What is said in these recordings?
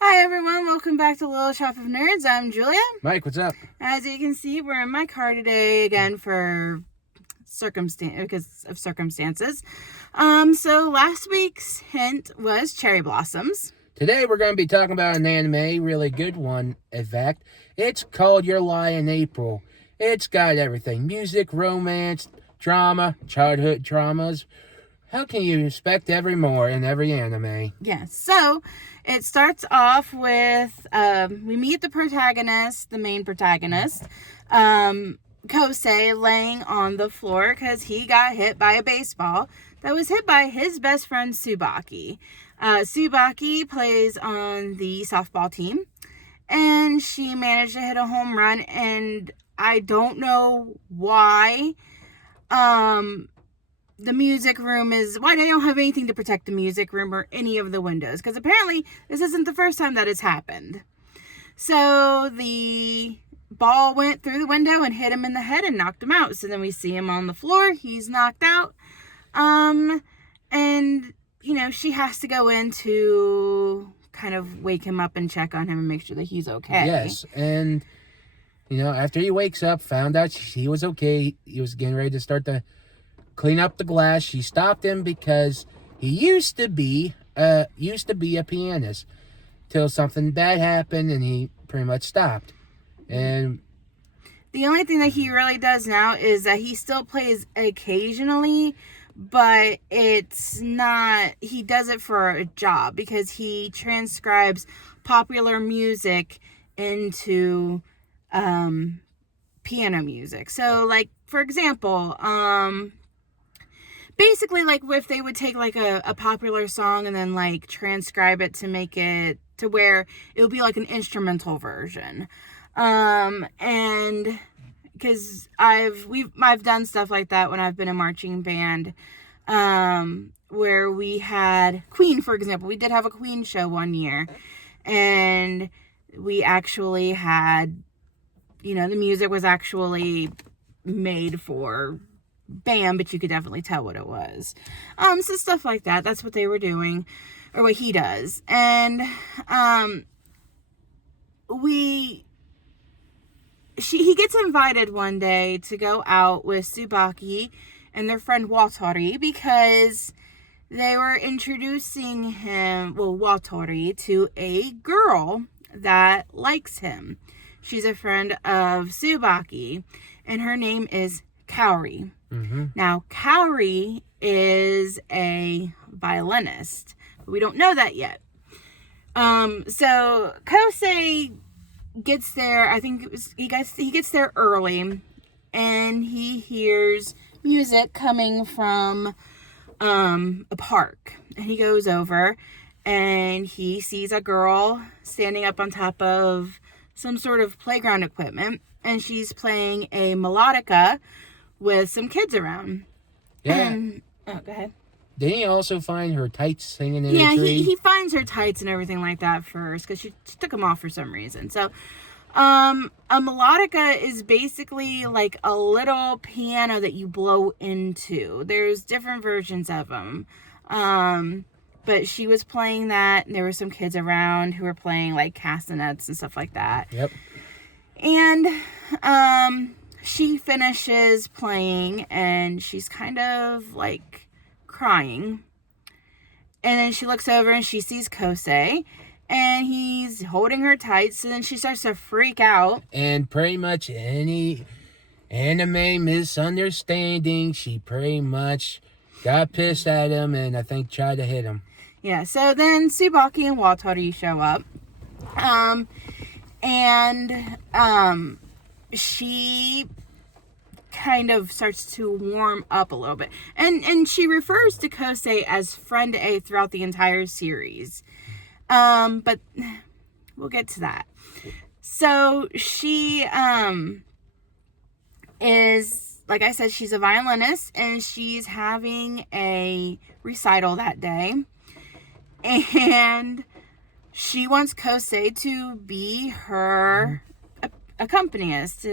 Hi everyone, welcome back to Little Shop of Nerds. I'm Julia. Mike, what's up? As you can see, we're in my car today again for because of circumstances. So last week's hint was cherry blossoms. Today we're going to be talking about an anime, really good one, in fact. It's called Your Lie in April. It's got everything. Music, romance, drama, childhood traumas. How can you expect every more in every anime? Yes, so it starts off with, we meet the protagonist, the main protagonist, Kosei, laying on the floor because he got hit by a baseball that was hit by his best friend Tsubaki. Tsubaki plays on the softball team, and she managed to hit a home run, and I don't know why. The music room why they don't have anything to protect the music room or any of the windows, because apparently this isn't the first time that has happened. So the ball went through the window and hit him in the head and knocked him out. So then we see him on the floor. He's knocked out. And she has to go in to kind of wake him up and check on him and make sure that he's okay. Yes, and after he wakes up, found out he was okay. He was getting ready to start to clean up the glass. She stopped him because he used to be a pianist till something bad happened and he pretty much stopped. And the only thing that he really does now is that he still plays occasionally, but it's not, he does it for a job because he transcribes popular music into piano music. So like, for example, basically, like, if they would take, like, a popular song and then, like, transcribe it to make it to where it would be, like, an instrumental version. And because I've done stuff like that when I've been a marching band, where we had Queen, for example. We did have a Queen show one year, and we actually had, the music was actually made for band, but you could definitely tell what it was. So stuff like that. That's what they were doing, or what he does. And he gets invited one day to go out with Tsubaki and their friend Watori because they were introducing Watori, to a girl that likes him. She's a friend of Tsubaki, and her name is Kaori. Mm-hmm. Now, Kaori is a violinist, but we don't know that yet. So Kosei gets there. I think he gets there early, and he hears music coming from a park, and he goes over, and he sees a girl standing up on top of some sort of playground equipment, and she's playing a melodica with some kids around. Yeah. Go ahead. Didn't he also find her tights hanging in a tree? Yeah, he finds her tights and everything like that first, because she took them off for some reason. So, a melodica is basically like a little piano that you blow into. There's different versions of them. But she was playing that, and there were some kids around who were playing like castanets and stuff like that. Yep. And, she finishes playing, and she's kind of like crying, and then she looks over and she sees Kosei, and he's holding her tight. So then she starts to freak out, and pretty much any anime misunderstanding, she pretty much got pissed at him and I think tried to hit him. Yeah, so then Tsubaki and Watori show up, and she kind of starts to warm up a little bit. And she refers to Kosei as Friend A throughout the entire series. But we'll get to that. So she is, like I said, she's a violinist, and she's having a recital that day. And she wants Kosei to be her accompanist,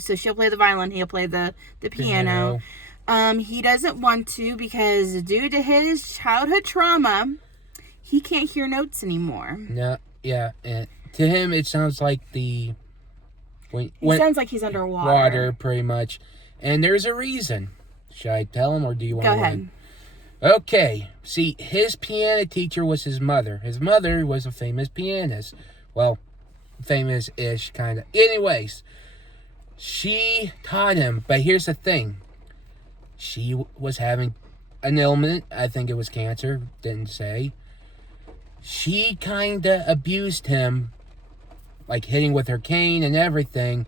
so she'll play the violin, he'll play the piano. He doesn't want to because due to his childhood trauma, he can't hear notes anymore. No, yeah, and to him it sounds like It sounds like he's underwater. Water, pretty much. And there's a reason. Should I tell him, or do you want to? Go ahead. Okay. See, his piano teacher was his mother. His mother was a famous pianist. Well, famous-ish, kind of. Anyways, she taught him. But here's the thing. She was having an ailment. I think it was cancer. Didn't say. She kind of abused him, like hitting with her cane and everything.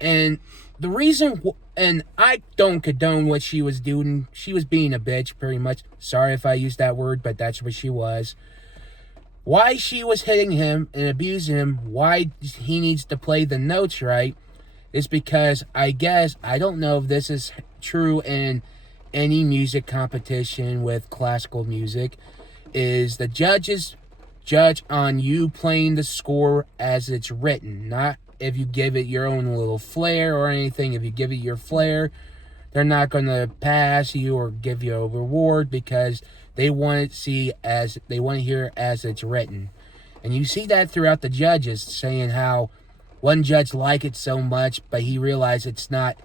And the reason, and I don't condone what she was doing. She was being a bitch, pretty much. Sorry if I used that word, but that's what she was. Why she was hitting him and abusing him, why he needs to play the notes right, is because I guess, I don't know if this is true in any music competition with classical music, is the judges judge on you playing the score as it's written, not if you give it your own little flair or anything. If you give it your flair, they're not going to pass you or give you a reward, because they want to hear as it's written. And you see that throughout the judges, saying how one judge liked it so much, but he realized it's not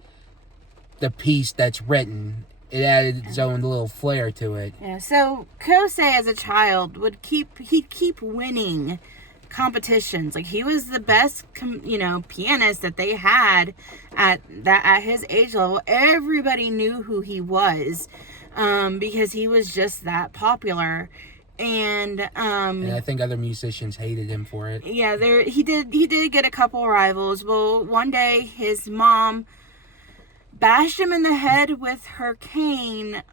the piece that's written. It added its own little flair to it. Yeah, so Kosei as a child he'd keep winning competitions. Like, he was the best, pianist that they had at his age level. Everybody knew who he was, because he was just that popular. And I think other musicians hated him for it. Yeah, he did get a couple rivals. Well, one day his mom bashed him in the head with her cane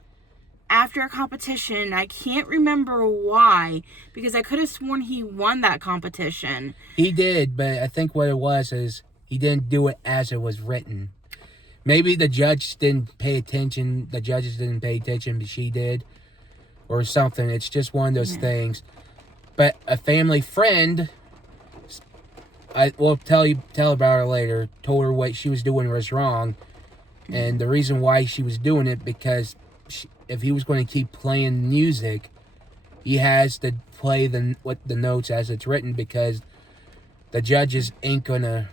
after a competition. I can't remember why, because I could have sworn he won that competition. He did, but I think what it was is he didn't do it as it was written. Maybe the judges didn't pay attention, but she did, or something. It's just one of those things. But a family friend, I will tell about her later, told her what she was doing was wrong. And the reason why she was doing it, because if he was going to keep playing music, he has to play the notes as it's written, because the judges ain't gonna.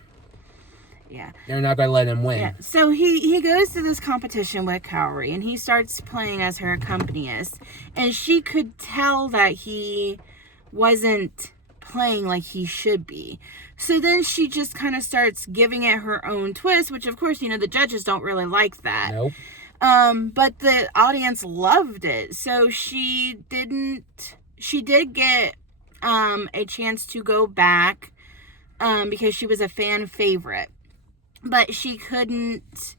Yeah. They're not gonna let him win. Yeah. So he goes to this competition with Kaori, and he starts playing as her accompanist, and she could tell that he wasn't playing like he should be. So then she just kind of starts giving it her own twist, which of course, the judges don't really like that. Nope. But the audience loved it. So she did get a chance to go back because she was a fan favorite. But she couldn't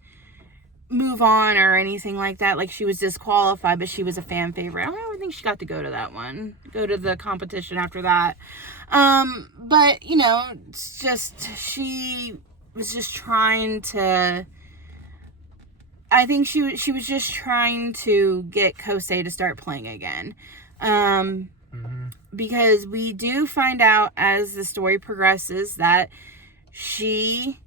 move on or anything like that. Like, she was disqualified, but she was a fan favorite. I don't think she got to go to that one. Go to the competition after that. But, it's just, she was just trying to, I think she was just trying to get Kosei to start playing again. Because we do find out as the story progresses that she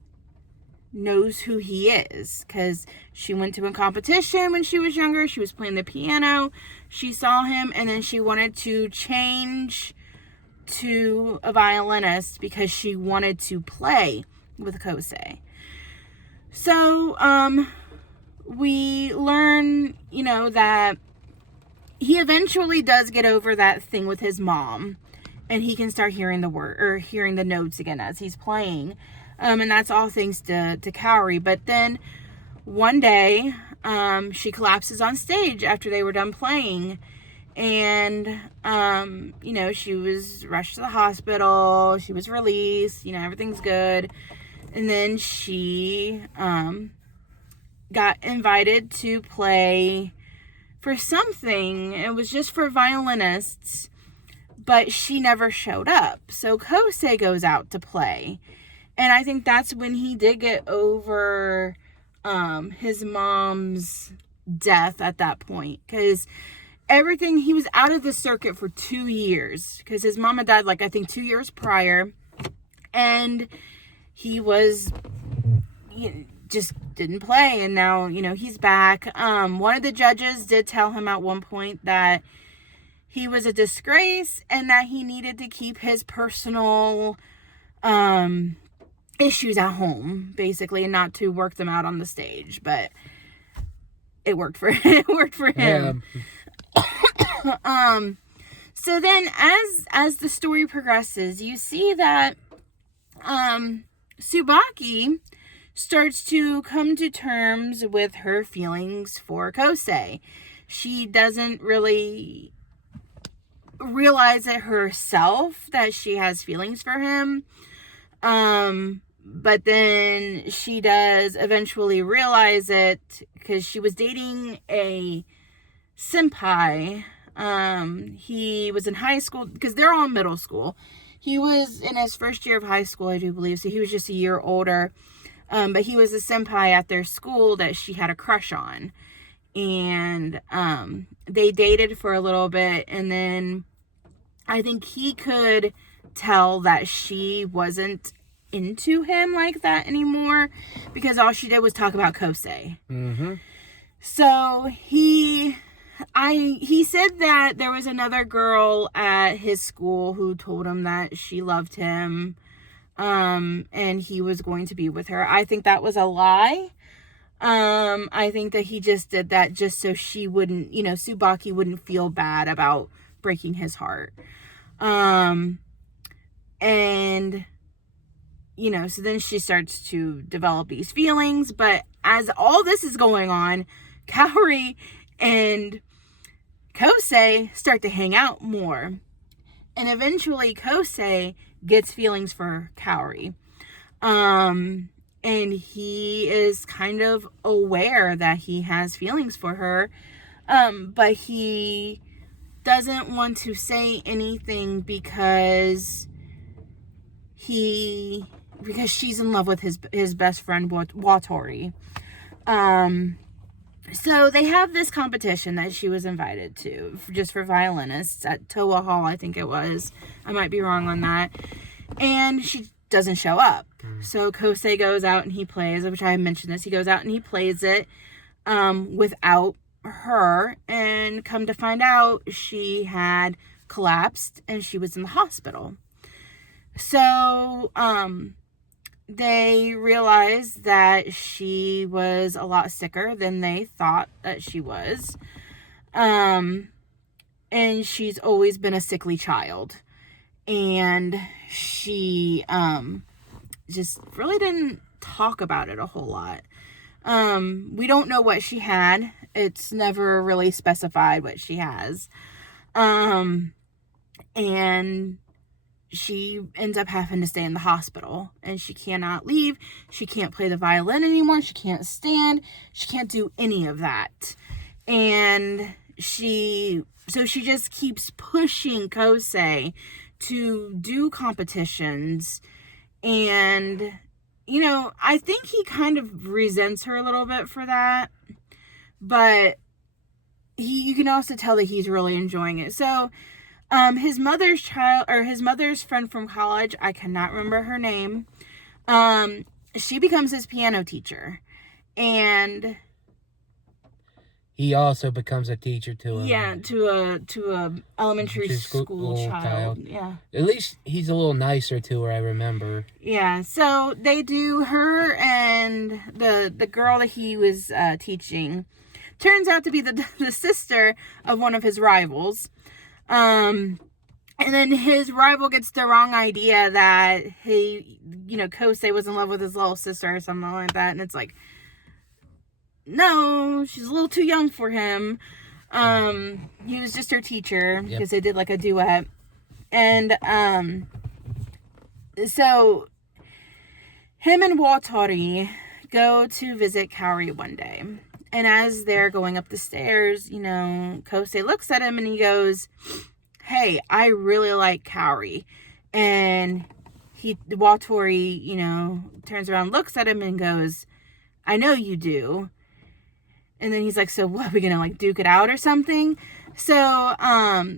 knows who he is, because she went to a competition when she was younger. She was playing the piano. She saw him, and then she wanted to change to a violinist because she wanted to play with Kosei. So we learn that he eventually does get over that thing with his mom, and he can start hearing the notes again as he's playing. And that's all thanks to Kaori. But then one day, she collapses on stage after they were done playing. And, she was rushed to the hospital. She was released. Everything's good. And then she got invited to play for something. It was just for violinists. But she never showed up. So Kosei goes out to play. And I think that's when he did get over his mom's death at that point. Because he was out of the circuit for 2 years. Because his mom had died, I think 2 years prior. And he just didn't play. And now, he's back. One of the judges did tell him at one point that he was a disgrace and that he needed to keep his personal issues at home, basically, and not to work them out on the stage. But it worked for it worked for him. So then as the story progresses, you see that Tsubaki starts to come to terms with her feelings for Kosei. She doesn't really realize it herself that she has feelings for him. But then she does eventually realize it because she was dating a senpai. He was in high school because they're all in middle school. He was in his first year of high school, I do believe. So he was just a year older. But he was a senpai at their school that she had a crush on. And they dated for a little bit. And then I think he could tell that she wasn't into him like that anymore because all she did was talk about Kosei. Mm-hmm. So he said that there was another girl at his school who told him that she loved him, and he was going to be with her. I think that was a lie. I think that he just did that just so she wouldn't, Tsubaki wouldn't feel bad about breaking his heart. And so then she starts to develop these feelings. But as all this is going on, Kaori and Kosei start to hang out more. And eventually Kosei gets feelings for Kaori. And he is kind of aware that he has feelings for her. But he doesn't want to say anything because she's in love with his best friend Watori. So they have this competition that she was invited to just for violinists at Toa Hall, I think it was. I might be wrong on that. And she doesn't show up. So Kosei goes out and he plays, which I mentioned this. He goes out and he plays it without her. And come to find out, she had collapsed and she was in the hospital. So, they realized that she was a lot sicker than they thought that she was. And she's always been a sickly child. And she, just really didn't talk about it a whole lot. We don't know what she had. It's never really specified what she has. And she ends up having to stay in the hospital and she cannot leave. She can't play the violin anymore. She can't stand. She can't do any of that. And she just keeps pushing Kosei to do competitions. And, I think he kind of resents her a little bit for that. But you can also tell that he's really enjoying it. So, his mother's friend from college, I cannot remember her name. She becomes his piano teacher, and he also becomes a teacher to him. Yeah, to a elementary school child. Yeah. At least he's a little nicer to her, I remember. Yeah. So they do her and the girl that he was teaching turns out to be the sister of one of his rivals. And then his rival gets the wrong idea that Kosei was in love with his little sister or something like that. And it's like, no, she's a little too young for him. He was just her teacher because they did like a duet. And, so him and Watori go to visit Kaori one day. And as they're going up the stairs, Kosei looks at him and he goes, "Hey, I really like Kaori." And Watori, turns around, looks at him and goes, "I know you do." And then he's like, "So what, are we gonna duke it out or something?" So,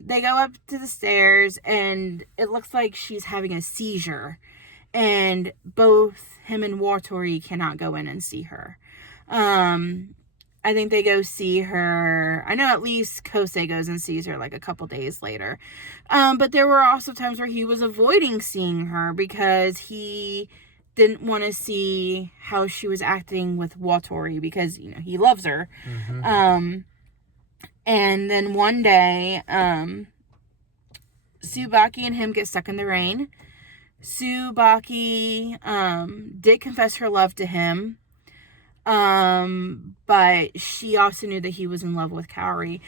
they go up to the stairs and it looks like she's having a seizure. And both him and Watori cannot go in and see her. I think they go see her. I know at least Kosei goes and sees her like a couple days later. But there were also times where he was avoiding seeing her because he didn't want to see how she was acting with Watori because, you know, he loves her. Mm-hmm. And then one day, Tsubaki and him get stuck in the rain. Tsubaki did confess her love to him. But she also knew that he was in love with Kaori.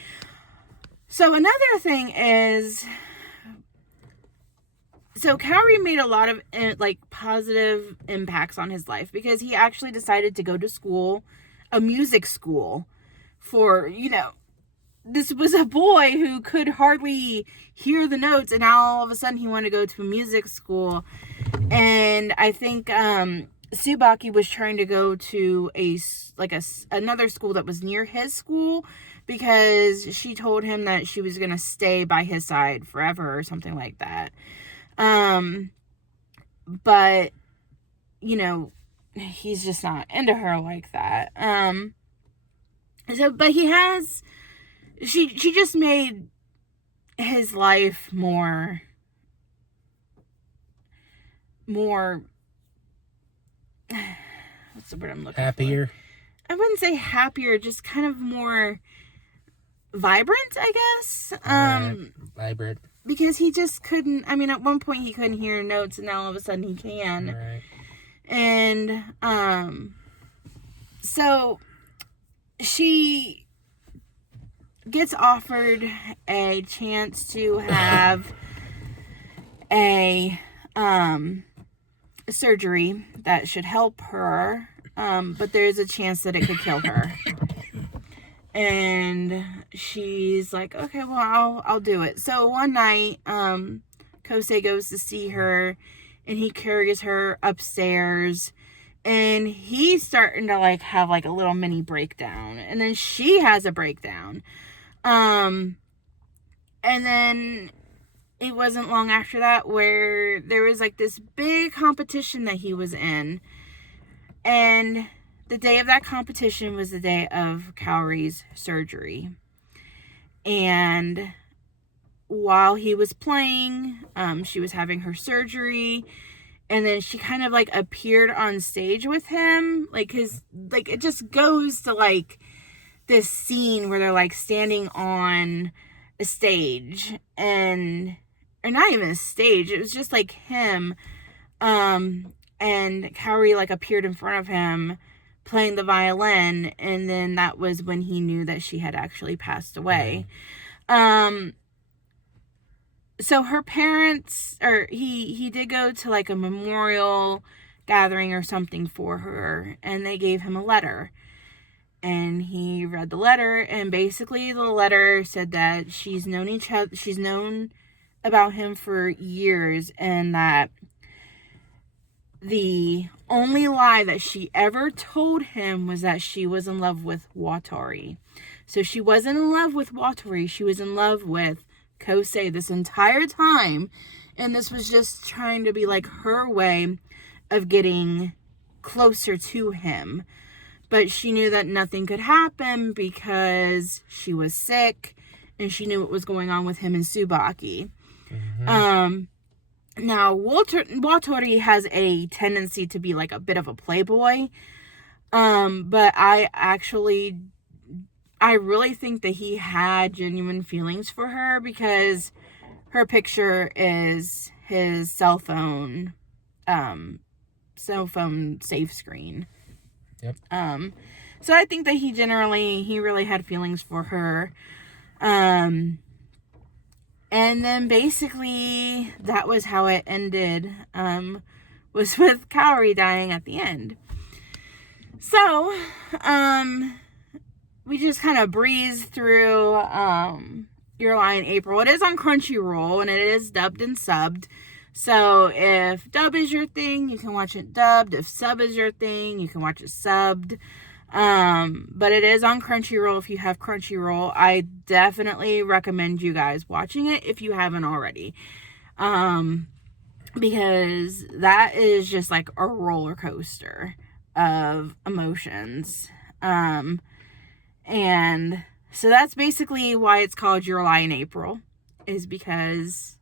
So another thing is, so Kaori made a lot of like positive impacts on his life because he actually decided to go to school, a music school, for, you know, this was a boy who could hardly hear the notes, and now all of a sudden he wanted to go to a music school. And I think Tsubaki was trying to go to another school that was near his school because she told him that she was going to stay by his side forever or something like that. But, you know, he's just not into her like that. But she just made his life more what's the word I'm looking Happier. for? I wouldn't say happier, just kind of more vibrant, I guess. Vibrant. Because he just couldn't, I mean, at one point he couldn't hear notes, and now all of a sudden he can. Right. And, so she gets offered a chance to have a surgery that should help her, but there's a chance that it could kill her. And she's like, okay, well, I'll do it. So one night, Kosei goes to see her, and he carries her upstairs, and he's starting to like have like a little mini breakdown, and then she has a breakdown. And then it wasn't long after that where there was like this big competition that he was in, and the day of that competition was the day of Kaori's surgery. And while he was playing, she was having her surgery, and then she kind of like appeared on stage with him, like it just goes to like this scene where they're like standing on a stage, or not even a stage, it was just like him, and Kaori like appeared in front of him playing the violin, and then that was when he knew that she had actually passed away. So her parents, or he did go to like a memorial gathering or something for her, and they gave him a letter, and he read the letter, and basically the letter said that she's known about him for years, and that the only lie that she ever told him was that she was in love with Watori. So she wasn't in love with Watori, she was in love with Kosei this entire time, and this was just trying to be like her way of getting closer to him. But she knew that nothing could happen because she was sick, and she knew what was going on with him and Tsubaki. Mm-hmm. Now, Watori has a tendency to be like a bit of a playboy. But I really think that he had genuine feelings for her because her picture is his cell phone save screen. Yep. So I think that he really had feelings for her. And then basically that was how it ended, was with Kaori dying at the end. So, we just kind of breezed through Your Lie in April. It is on Crunchyroll, and it is dubbed and subbed. So if dub is your thing, you can watch it dubbed. If sub is your thing, you can watch it subbed. But it is on Crunchyroll if you have Crunchyroll. I definitely recommend you guys watching it if you haven't already. Because that is just like a roller coaster of emotions. And so that's basically why it's called Your Lie in April, is because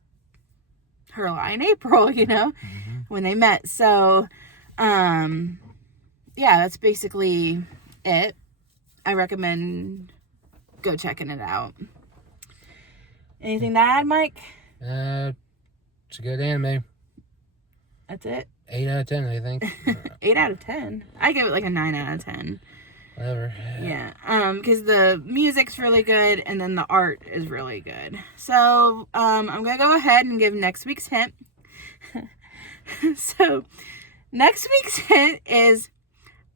her lie in April, when they met. So, yeah, that's basically it. I recommend go checking it out. Anything to add, Mike? It's a good anime. That's it. 8 out of 10, I think. 8 out of 10. I give it like a 9 out of 10. Whatever. Yeah. Because the music's really good and then the art is really good. So, I'm gonna go ahead and give next week's hint. So, next week's hint is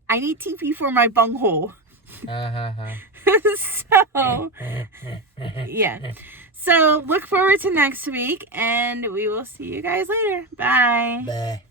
I need TP for my bunghole. So, yeah. So, look forward to next week, and we will see you guys later. Bye. Bye.